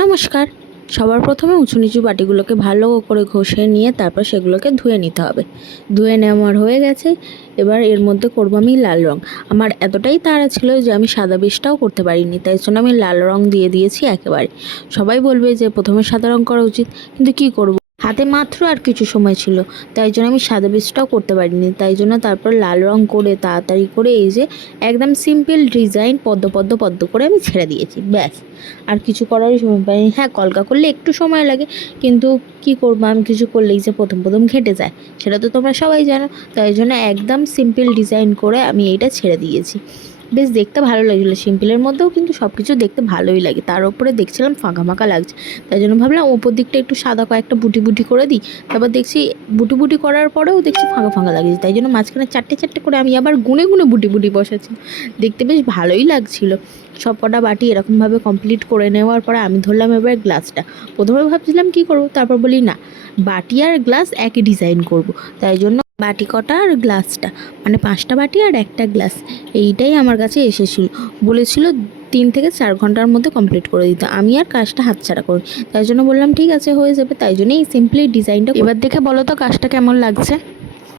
নমস্কার। সবার প্রথমে উঁচু নিচু বাটিগুলোকে ভালো করে ঘষে নিয়ে তারপর সেগুলোকে ধুয়ে নিতে হবে। ধুয়ে নেওয়া হয়ে গেছে। এবার এর মধ্যে করব আমি লাল রং। আমার এতটাই তাড়া ছিল যে আমি সাদা বেশটাও করতে পারিনি, তাই জন্য আমি লাল রং দিয়ে দিয়েছি একেবারে। সবাই বলবে যে প্রথমে সাদা রং করা উচিত, কিন্তু কি করব, হাতে মাত্র আর কিছু সময় ছিল, তাই জন্য আমি সাদা বেশটাও করতে পারিনি। তাই জন্য তারপর লাল রং করে তাড়াতাড়ি করে এই যে একদম সিম্পল ডিজাইন পদ্ম পদ্ম পদ্ম করে আমি ছেড়ে দিয়েছি, ব্যাস। আর কিছু করারই সময় পাইনি। হ্যাঁ, কলকা করলে একটু সময় লাগে, কিন্তু কি করবো, আমি কিছু করলেই যে প্রথম প্রথম ঘেঁটে যায়, সেটা তো তোমরা সবাই জানো। তাই জন্য একদম সিম্পল ডিজাইন করে আমি এইটা ছেড়ে দিয়েছি। বেশ দেখতে ভালো লাগছিলো, সিম্পলের মধ্যেও কিন্তু সব কিছু দেখতে ভালোই লাগে। তার উপরে দেখছিলাম ফাঁকা ফাঁকা লাগছে, তাই জন্য ভাবলাম ওপর দিকটা একটু সাদা কয়েকটা বুটি বুটি করে দিই। তারপর দেখছি বুটি বুটি করার পরেও দেখছি ফাঁকা ফাঁকা লাগছে, তাই জন্য মাঝখানে চারটে চারটে করে আমি আবার গুনে গুনে বুটি বুটি বসাচ্ছি। দেখতে বেশ ভালোই লাগছিল। সব কটা বাটি এরকমভাবে কমপ্লিট করে নেওয়ার পরে আমি ধরলাম এবার গ্লাসটা। প্রথমে ভাবছিলাম কি করব, তারপর বলি না, বাটি আর গ্লাস একই ডিজাইন করব। তাই জন্য বাটি কটা আর গ্লাসটা, মানে 5টা বাটি আর একটা গ্লাস, এইটাই আমার কাছে এসেছিল। বলেছিল 3 থেকে 4 ঘন্টার মধ্যে কমপ্লিট করে দিতে। আমি আর কাজটা হাতছাড়া করি, তাই জন্য বললাম ঠিক আছে, হয়ে যাবে। তাই জন্যই সিম্পলি ডিজাইনটা। এবার দেখে বলো তো কাজটা কেমন লাগছে।